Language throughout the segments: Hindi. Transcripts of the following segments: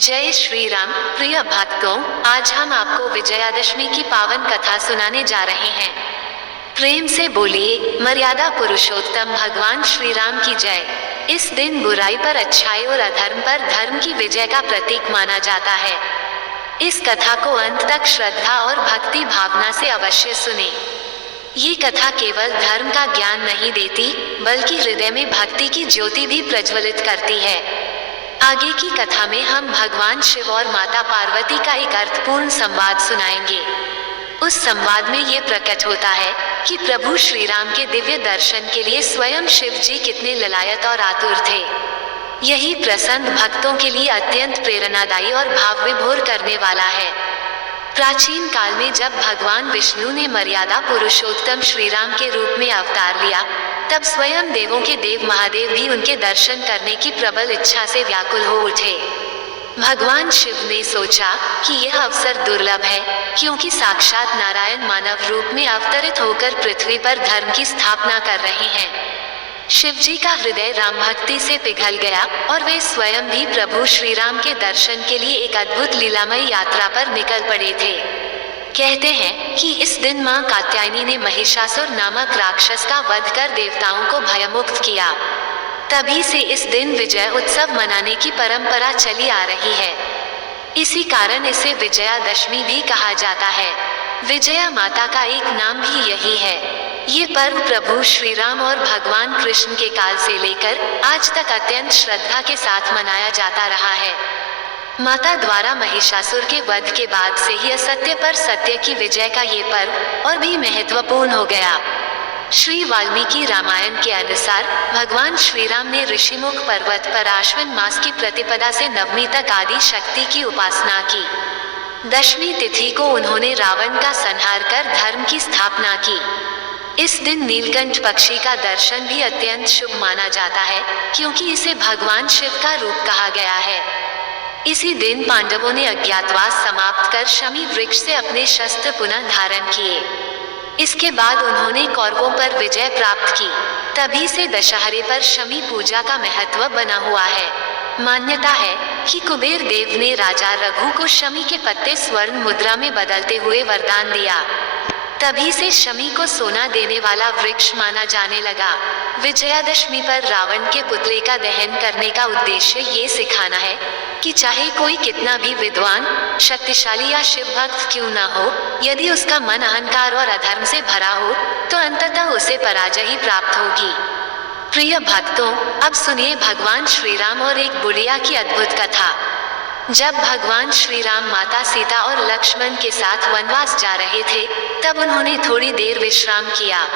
जय श्री राम। प्रिय भक्तों, आज हम आपको विजयादशमी की पावन कथा सुनाने जा रहे हैं। प्रेम से बोलिए मर्यादा पुरुषोत्तम भगवान श्री राम की जय। इस दिन बुराई पर अच्छाई और अधर्म पर धर्म की विजय का प्रतीक माना जाता है। इस कथा को अंत तक श्रद्धा और भक्ति भावना से अवश्य सुने। ये कथा केवल धर्म का ज्ञान नहीं देती, बल्कि हृदय में भक्ति की ज्योति भी प्रज्वलित करती है। आगे की कथा में हम भगवान शिव और माता पार्वती का एक अर्थपूर्ण संवाद सुनाएंगे। उस संवाद में ये प्रकट होता है कि प्रभु श्री राम के दिव्य दर्शन के लिए स्वयं शिव जी कितने ललायत और आतुर थे। यही प्रसंग भक्तों के लिए अत्यंत प्रेरणादायी और भाव विभोर करने वाला है। प्राचीन काल में जब भगवान विष्णु ने मर्यादा पुरुषोत्तम श्री राम के रूप में अवतार लिया, तब स्वयं देवों के देव महादेव भी उनके दर्शन करने की प्रबल इच्छा से व्याकुल हो उठे। भगवान शिव ने सोचा कि यह अवसर दुर्लभ है, क्योंकि साक्षात नारायण मानव रूप में अवतरित होकर पृथ्वी पर धर्म की स्थापना कर रहे हैं। शिव जी का हृदय राम भक्ति से पिघल गया और वे स्वयं भी प्रभु श्री राम के दर्शन के लिए एक अद्भुत लीलामयी यात्रा पर निकल पड़े थे। कहते हैं कि इस दिन मां कात्यायनी ने महिषासुर नामक राक्षस का वध कर देवताओं को भयमुक्त किया। तभी से इस दिन विजय उत्सव मनाने की परंपरा चली आ रही है। इसी कारण इसे विजयादशमी भी कहा जाता है। विजया माता का एक नाम भी यही है। ये पर्व प्रभु श्री राम और भगवान कृष्ण के काल से लेकर आज तक अत्यंत श्रद्धा के साथ मनाया जाता रहा है। माता द्वारा महिषासुर के वध के बाद से ही असत्य पर सत्य की विजय का ये पर्व और भी महत्वपूर्ण हो गया। श्री वाल्मीकि रामायण के अनुसार भगवान श्री राम ने ऋषिमुख पर्वत पर आश्विन मास की प्रतिपदा से नवमी तक आदि शक्ति की उपासना की। दशमी तिथि को उन्होंने रावण का संहार कर धर्म की स्थापना की। इस दिन नीलकंठ पक्षी का दर्शन भी अत्यंत शुभ माना जाता है, क्योंकि इसे भगवान शिव का रूप कहा गया है। इसी दिन पांडवों ने अज्ञातवास समाप्त कर शमी वृक्ष से अपने शस्त्र पुनः धारण किए। इसके बाद उन्होंने कौरवों पर विजय प्राप्त की। तभी से दशहरे पर शमी पूजा का महत्व बना हुआ है। मान्यता है कि कुबेर देव ने राजा रघु को शमी के पत्ते स्वर्ण मुद्रा में बदलते हुए वरदान दिया। तभी से शमी को सोना देने वाला वृक्ष माना जाने लगा। विजयादशमी पर रावण के पुतले का दहन करने का उद्देश्य ये सिखाना है कि चाहे कोई कितना भी विद्वान, शक्तिशाली या शिव भक्त क्यों ना हो, यदि उसका मन अहंकार और अधर्म से भरा हो तो अंततः उसे पराजय ही प्राप्त होगी। प्रिय भक्तों, अब सुनिए भगवान श्री राम और एक बुढ़िया की अद्भुत कथा। जब भगवान श्री राम माता सीता और लक्ष्मण के साथ वनवास जा रहे थे, तब उन्होंने थोड़ी देर विश्राम किया।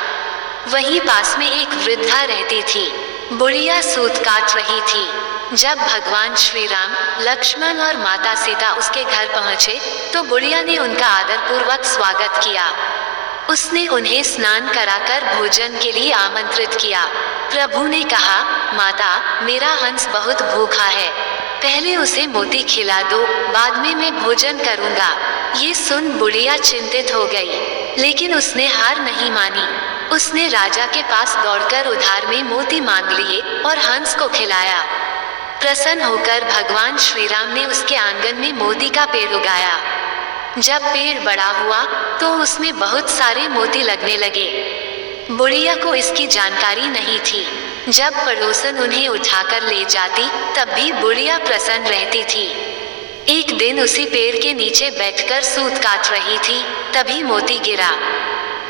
वहीं पास में एक वृद्धा रहती थी। बुढ़िया सूत काट रही थी। जब भगवान श्री राम, लक्ष्मण और माता सीता उसके घर पहुंचे, तो बुढ़िया ने उनका आदरपूर्वक स्वागत किया। उसने उन्हें स्नान कराकर भोजन के लिए आमंत्रित किया। प्रभु ने कहा, माता, मेरा हंस बहुत भूखा है, पहले उसे मोती खिला दो, बाद में मैं भोजन करूंगा। ये सुन बुढ़िया चिंतित हो गई, लेकिन उसने हार नहीं मानी। उसने राजा के पास दौड़कर उधार में मोती मांग लिए और हंस को खिलाया। प्रसन्न होकर भगवान श्री राम ने उसके आंगन में मोती का पेड़ उगाया। जब पेड़ बड़ा हुआ तो उसमें बहुत सारे मोती लगने लगे। बुढ़िया को इसकी जानकारी नहीं थी। जब पड़ोसन उन्हें उठाकर ले जाती, तब भी बुढ़िया प्रसन्न रहती थी। एक दिन उसी पेड़ के नीचे बैठकर सूत काट रही थी, तभी मोती गिरा।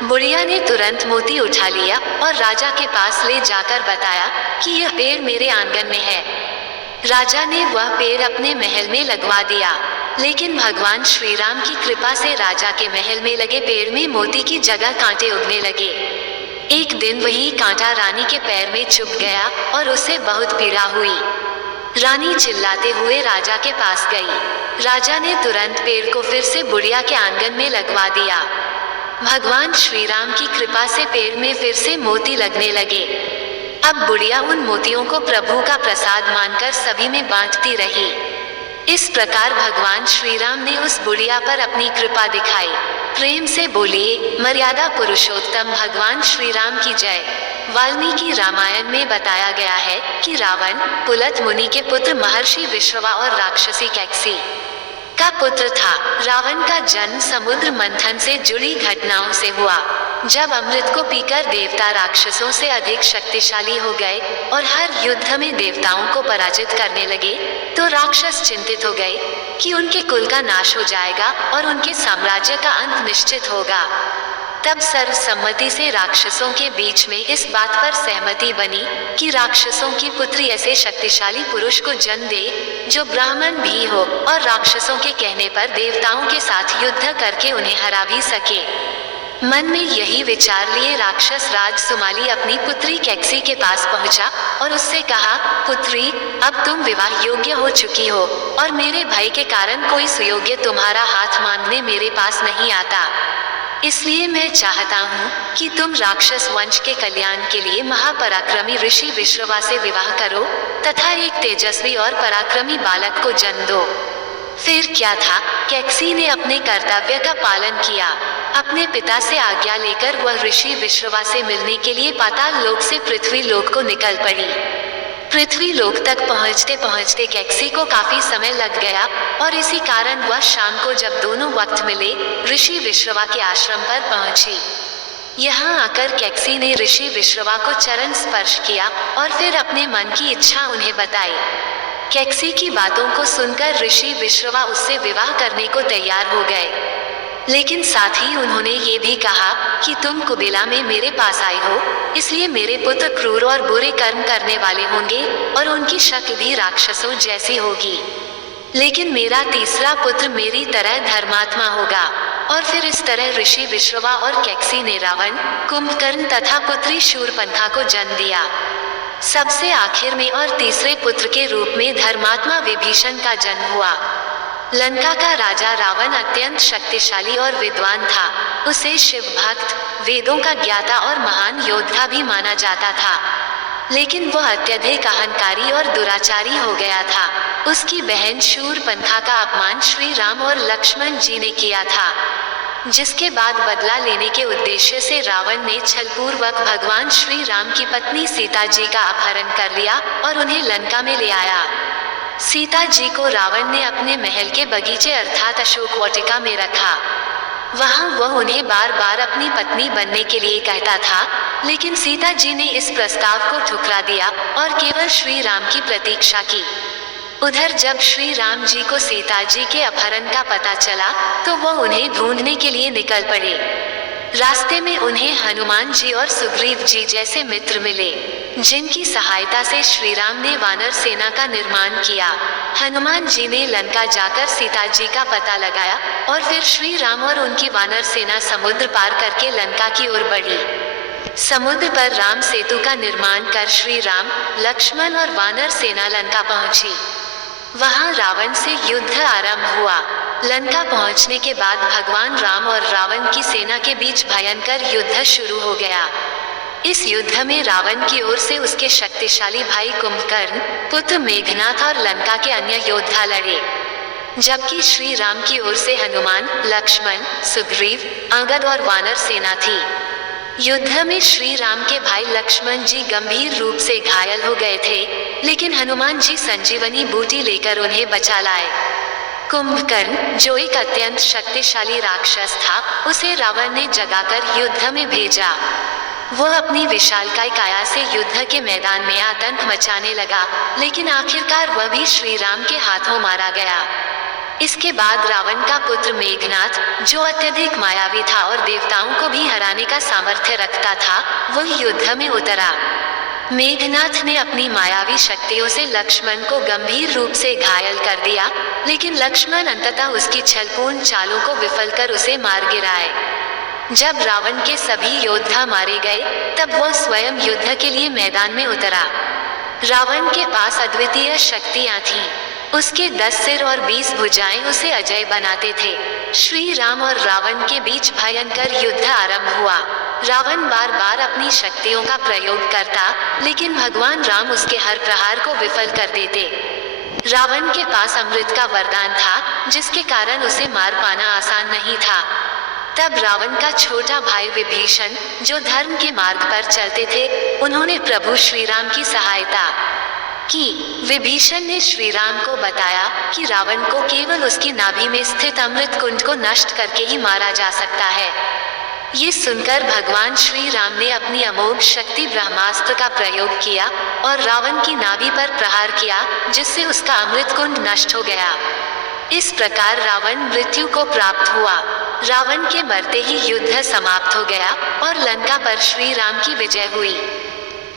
बुढ़िया ने तुरंत मोती उठा लिया और राजा के पास ले जाकर बताया कि यह पेड़ मेरे आंगन में है। राजा ने वह पेड़ अपने महल में लगवा दिया, लेकिन भगवान श्री राम की कृपा से राजा के महल में लगे पेड़ में मोती की जगह कांटे उगने लगे। एक दिन वही कांटा रानी के पैर में चुभ गया और उसे बहुत पीड़ा हुई। रानी चिल्लाते हुए राजा के पास गई। राजा ने तुरंत पेड़ को फिर से बुढ़िया के आंगन में लगवा दिया। भगवान श्री राम की कृपा से पेड़ में फिर से मोती लगने लगे। अब बुढ़िया उन मोतियों को प्रभु का प्रसाद मानकर सभी में बांटती रही। इस प्रकार भगवान श्री राम ने उस बुढ़िया पर अपनी कृपा दिखाई। प्रेम से बोलिए मर्यादा पुरुषोत्तम भगवान श्री राम की जय। वाल्मीकि रामायण में बताया गया है कि रावण पुलत मुनि के पुत्र महर्षि विश्रवा और राक्षसी कैकसी का पुत्र था। रावण का जन्म समुद्र मंथन से जुड़ी घटनाओं से हुआ। जब अमृत को पीकर देवता राक्षसों से अधिक शक्तिशाली हो गए और हर युद्ध में देवताओं को पराजित करने लगे, तो राक्षस चिंतित हो गए कि उनके कुल का नाश हो जाएगा और उनके साम्राज्य का अंत निश्चित होगा। तब सर्वसम्मति से राक्षसों के बीच में इस बात पर सहमति बनी कि राक्षसों की पुत्री ऐसे शक्तिशाली पुरुष को जन्म दे जो ब्राह्मण भी हो और राक्षसों के कहने पर देवताओं के साथ युद्ध करके उन्हें हरा भी सके। मन में यही विचार लिए राक्षस राज सुमाली अपनी पुत्री कैकसी के पास पहुंचा और उससे कहा, पुत्री, अब तुम विवाह योग्य हो चुकी हो और मेरे भय के कारण कोई सुयोग्य तुम्हारा हाथ मांगने मेरे पास नहीं आता। इसलिए मैं चाहता हूँ कि तुम राक्षस वंश के कल्याण के लिए महापराक्रमी ऋषि विश्रवा से विवाह करो तथा एक तेजस्वी और पराक्रमी बालक को जन्म दो। फिर क्या था, कैकसी ने अपने कर्तव्य का पालन किया। अपने पिता से आज्ञा लेकर वह ऋषि विश्रवा से मिलने के लिए पाताल लोक से पृथ्वी लोक को निकल पड़ी। पृथ्वी लोक तक पहुंचते पहुंचते कैकसी को काफी समय लग गया और इसी कारण वह शाम को जब दोनों वक्त मिले ऋषि विश्रवा के आश्रम पर पहुंची। यहाँ आकर कैकसी ने ऋषि विश्रवा को चरण स्पर्श किया और फिर अपने मन की इच्छा उन्हें बताई। कैकसी की बातों को सुनकर ऋषि विश्रवा उससे विवाह करने को तैयार हो गए, लेकिन साथ ही उन्होंने ये भी कहा कि तुम कुबेला में मेरे पास आए हो, इसलिए मेरे पुत्र क्रूर और बुरे कर्म करने वाले होंगे और उनकी शक्ल भी राक्षसों जैसी होगी, लेकिन मेरा तीसरा पुत्र मेरी तरह धर्मात्मा होगा। और फिर इस तरह ऋषि विश्रवा और कैकसी ने रावण, कुंभकर्ण तथा पुत्री शूर्पणखा को जन्म दिया। सबसे आखिर में और तीसरे पुत्र के रूप में धर्मात्मा विभीषण का जन्म हुआ। लंका का राजा रावण अत्यंत शक्तिशाली और विद्वान था। उसे शिव भक्त, वेदों का ज्ञाता और महान योद्धा भी माना जाता था, लेकिन वह अत्यधिक अहंकारी और दुराचारी हो गया था। उसकी बहन शूर्पणखा का अपमान श्री राम और लक्ष्मण जी ने किया था, जिसके बाद बदला लेने के उद्देश्य से रावण ने छलपूर्वक भगवान श्री राम की पत्नी सीता जी का अपहरण कर लिया और उन्हें लंका में ले आया। सीता जी को रावण ने अपने महल के बगीचे अर्थात अशोक वाटिका में रखा। वहां वह उन्हें बार बार अपनी पत्नी बनने के लिए कहता था, लेकिन सीता जी ने इस प्रस्ताव को ठुकरा दिया और केवल श्री राम की प्रतीक्षा की। उधर जब श्री राम जी को सीता जी के अपहरण का पता चला तो वह उन्हें ढूंढने के लिए निकल पड़े। रास्ते में उन्हें हनुमान जी और सुग्रीव जी जैसे मित्र मिले, जिनकी सहायता से श्री राम ने वानर सेना का निर्माण किया। हनुमान जी ने लंका जाकर सीता जी का पता लगाया और फिर श्री राम और उनकी वानर सेना समुद्र पार करके लंका की ओर बढ़ी। समुद्र पर राम सेतु का निर्माण कर श्री राम, लक्ष्मण और वानर सेना लंका पहुंची। वहां रावण से युद्ध आरंभ हुआ। लंका पहुंचने के बाद भगवान राम और रावण की सेना के बीच भयंकर युद्ध शुरू हो गया। इस युद्ध में रावण की ओर से उसके शक्तिशाली भाई कुंभकर्ण, पुत्र मेघनाथ और लंका के अन्य योद्धा लड़े, जबकि श्री राम की ओर से हनुमान, लक्ष्मण, सुग्रीव, अंगद और वानर सेना थी। युद्ध में श्री राम के भाई लक्ष्मण जी गंभीर रूप से घायल हो गए थे, लेकिन हनुमान जी संजीवनी बूटी लेकर उन्हें बचा लाए। कुंभकर्ण, जो एक अत्यंत शक्तिशाली राक्षस था, उसे रावण ने जगाकर युद्ध में भेजा। वह अपनी विशालकाय काया से युद्ध के मैदान में आतंक मचाने लगा, लेकिन आखिरकार वह भी श्री राम के हाथों मारा गया। इसके बाद रावण का पुत्र मेघनाथ, जो अत्यधिक मायावी था और देवताओं को भी हराने का सामर्थ्य रखता था, वह युद्ध में उतरा। मेघनाथ ने अपनी मायावी शक्तियों से लक्ष्मण को गंभीर रूप से घायल कर दिया, लेकिन लक्ष्मण अंततः उसकी छलपूर्ण चालों को विफल कर उसे मार गिराए। जब रावण के सभी योद्धा मारे गए, तब वह स्वयं युद्ध के लिए मैदान में उतरा। रावण के पास अद्वितीय शक्तियां थीं। उसके 10 सिर और 20 भुजाएं उसे अजय बनाते थे। श्री राम और रावण के बीच भयंकर युद्ध आरंभ हुआ। रावण बार बार अपनी शक्तियों का प्रयोग करता, लेकिन भगवान राम उसके हर प्रहार को विफल कर देते। रावण के पास अमृत का वरदान था, जिसके कारण उसे मार पाना आसान नहीं था। तब रावण का छोटा भाई विभीषण, जो धर्म के मार्ग पर चलते थे, उन्होंने प्रभु श्री राम की सहायता की। विभीषण ने श्री राम को बताया कि रावण को केवल उसकी नाभि में स्थित अमृत कुंड को नष्ट करके ही मारा जा सकता है। ये सुनकर भगवान श्री राम ने अपनी अमोघ शक्ति ब्रह्मास्त्र का प्रयोग किया और रावण की नाभि पर प्रहार किया, जिससे उसका अमृत कुंड नष्ट हो गया। इस प्रकार रावण मृत्यु को प्राप्त हुआ। रावण के मरते ही युद्ध समाप्त हो गया और लंका पर श्री राम की विजय हुई।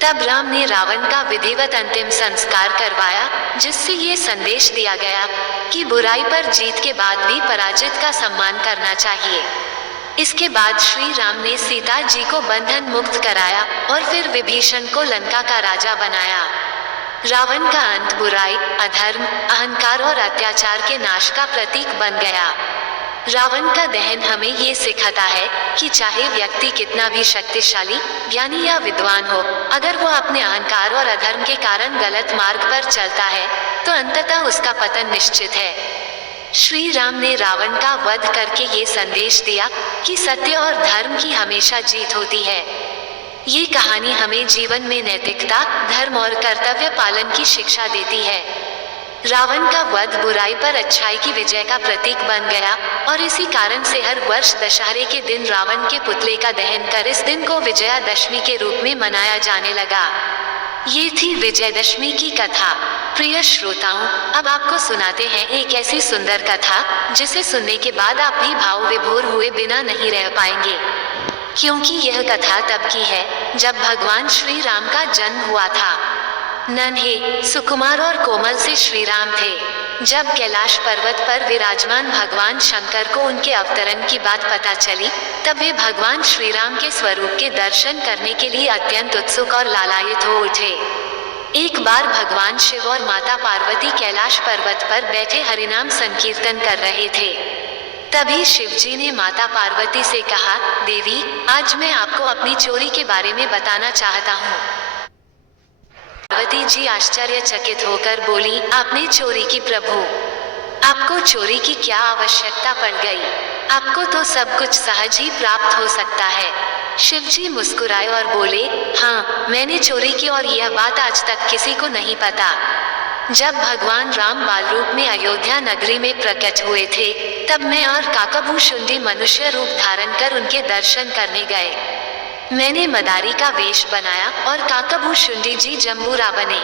तब राम ने रावण का विधिवत अंतिम संस्कार करवाया, जिससे ये संदेश दिया गया कि बुराई पर जीत के बाद भी पराजित का सम्मान करना चाहिए। इसके बाद श्री राम ने सीता जी को बंधन मुक्त कराया और फिर विभीषण को लंका का राजा बनाया। रावण का अंत बुराई, अधर्म, अहंकार और अत्याचार के नाश का प्रतीक बन गया। रावण का दहन हमें ये सिखाता है कि चाहे व्यक्ति कितना भी शक्तिशाली, ज्ञानी या विद्वान हो, अगर वो अपने अहंकार और अधर्म के कारण गलत मार्ग पर चलता है तो अंततः उसका पतन निश्चित है। श्री राम ने रावण का वध करके ये संदेश दिया कि सत्य और धर्म की हमेशा जीत होती है। ये कहानी हमें जीवन में नैतिकता, धर्म और कर्तव्य पालन की शिक्षा देती है। रावण का वध बुराई पर अच्छाई की विजय का प्रतीक बन गया और इसी कारण से हर वर्ष दशहरे के दिन रावण के पुतले का दहन कर इस दिन को विजयादशमी के रूप में मनाया जाने लगा। ये थी विजयदशमी की कथा। प्रिय श्रोताओं, अब आपको सुनाते हैं एक ऐसी सुंदर कथा जिसे सुनने के बाद आप भी भाव विभोर हुए बिना नहीं रह पाएंगे, क्योंकि यह कथा तब की है जब भगवान श्री राम का जन्म हुआ था। नन्हे, सुकुमार और कोमल से श्री राम थे। जब कैलाश पर्वत पर विराजमान भगवान शंकर को उनके अवतरण की बात पता चली, तब वे भगवान श्री राम के स्वरूप के दर्शन करने के लिए अत्यंत उत्सुक और लालायित हो उठे। एक बार भगवान शिव और माता पार्वती कैलाश पर्वत पर बैठे हरिनाम संकीर्तन कर रहे थे। तभी शिव जी ने माता पार्वती से कहा, देवी, आज मैं आपको अपनी चोरी के बारे में बताना चाहता हूँ। पार्वती जी आश्चर्यचकित होकर बोली, आपने चोरी की प्रभु? आपको चोरी की क्या आवश्यकता पड़ गई? आपको तो सब कुछ सहज ही प्राप्त हो सकता है। शिव जी मुस्कुराए और बोले, हाँ, मैंने चोरी की और यह बात आज तक किसी को नहीं पता। जब भगवान राम बाल रूप में अयोध्या नगरी में प्रकट हुए थे, तब मैं और काकभूषुंडी मनुष्य रूप धारण कर उनके दर्शन करने गए। मैंने मदारी का वेश बनाया और काकभूषुंडी जी जम्बूरा बने।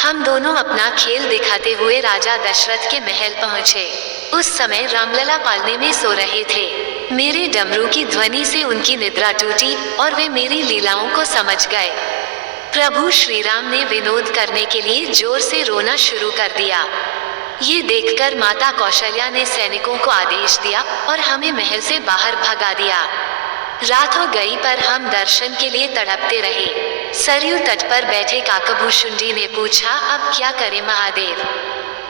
हम दोनों अपना खेल दिखाते हुए राजा दशरथ के महल पहुँचे। उस समय रामलला पालने में सो रहे थे। मेरे डमरू की ध्वनि से उनकी निद्रा टूटी और वे मेरी लीलाओं को समझ गए। प्रभु श्री राम ने विनोद करने के लिए जोर से रोना शुरू कर दिया। ये देखकर माता कौशल्या ने सैनिकों को आदेश दिया और हमें महल से बाहर भगा दिया। रात हो गई पर हम दर्शन के लिए तड़पते रहे। सरयू तट पर बैठे काकभूषुंडी ने पूछा, अब क्या करें महादेव?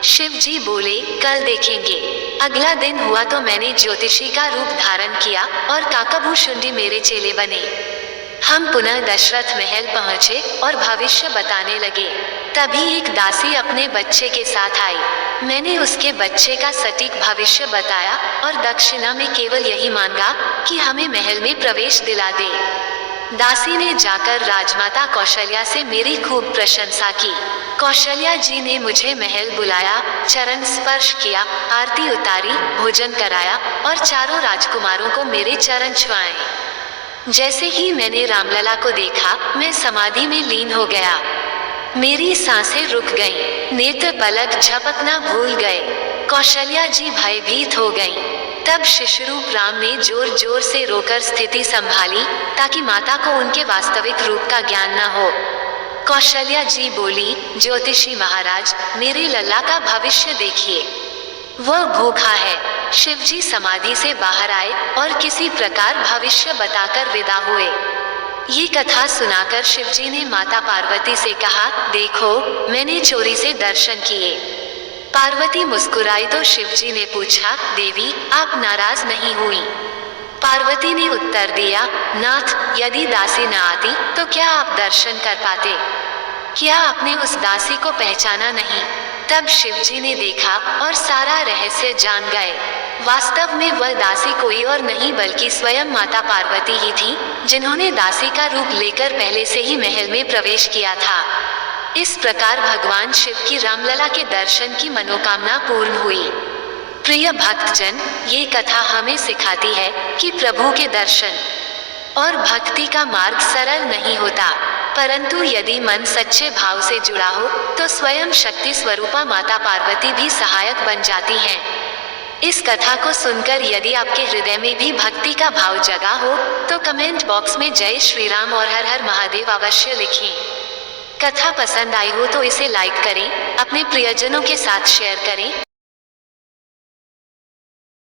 शिव जी बोले, कल देखेंगे। अगला दिन हुआ तो मैंने ज्योतिषी का रूप धारण किया और काकभूषुंडी मेरे चेले बने। हम पुनः दशरथ महल पहुँचे और भविष्य बताने लगे। तभी एक दासी अपने बच्चे के साथ आई। मैंने उसके बच्चे का सटीक भविष्य बताया और दक्षिणा में केवल यही मांगा कि हमें महल में प्रवेश दिला दे। दासी ने जाकर राजमाता कौशल्या से मेरी खूब प्रशंसा की। कौशल्या जी ने मुझे महल बुलाया, चरण स्पर्श किया, आरती उतारी, भोजन कराया और चारों राजकुमारों को मेरे चरण छुआए। जैसे ही मैंने रामलला को देखा, मैं समाधि में लीन हो गया। मेरी सांसें रुक गईं, नेत्र पलक झपकना भूल गए। कौशल्या जी भयभीत हो गईं। तब शिशुरूप राम ने जोर जोर से रोकर स्थिति संभाली ताकि माता को उनके वास्तविक रूप का ज्ञान न हो। कौशल्या जी बोली, ज्योतिषी महाराज, मेरे लल्ला का भविष्य देखिए, वह भूखा है। शिव जी समाधि से बाहर आए और किसी प्रकार भविष्य बताकर विदा हुए। ये कथा सुनाकर शिव जी ने माता पार्वती से कहा, देखो, मैंने चोरी से दर्शन किए। पार्वती मुस्कुराई तो शिव जी ने पूछा, देवी, आप नाराज नहीं हुई? पार्वती ने उत्तर दिया, नाथ, यदि दासी न आती तो क्या आप दर्शन कर पाते? क्या आपने उस दासी को पहचाना नहीं? तब शिव जी ने देखा और सारा रहस्य जान गए। वास्तव में वह दासी कोई और नहीं बल्कि स्वयं माता पार्वती ही थी, जिन्होंने दासी का रूप लेकर पहले से ही महल में प्रवेश किया था। इस प्रकार भगवान शिव की रामलला के दर्शन की मनोकामना पूर्ण हुई। प्रिय भक्तजन, ये कथा हमें सिखाती है कि प्रभु के दर्शन और भक्ति का मार्ग सरल नहीं होता, परंतु यदि मन सच्चे भाव से जुड़ा हो तो स्वयं शक्ति स्वरूपा माता पार्वती भी सहायक बन जाती हैं। इस कथा को सुनकर यदि आपके हृदय में भी भक्ति का भाव जगा हो तो कमेंट बॉक्स में जय श्री राम और हर हर महादेव अवश्य लिखें। कथा पसंद आई हो तो इसे लाइक करें, अपने प्रियजनों के साथ शेयर करें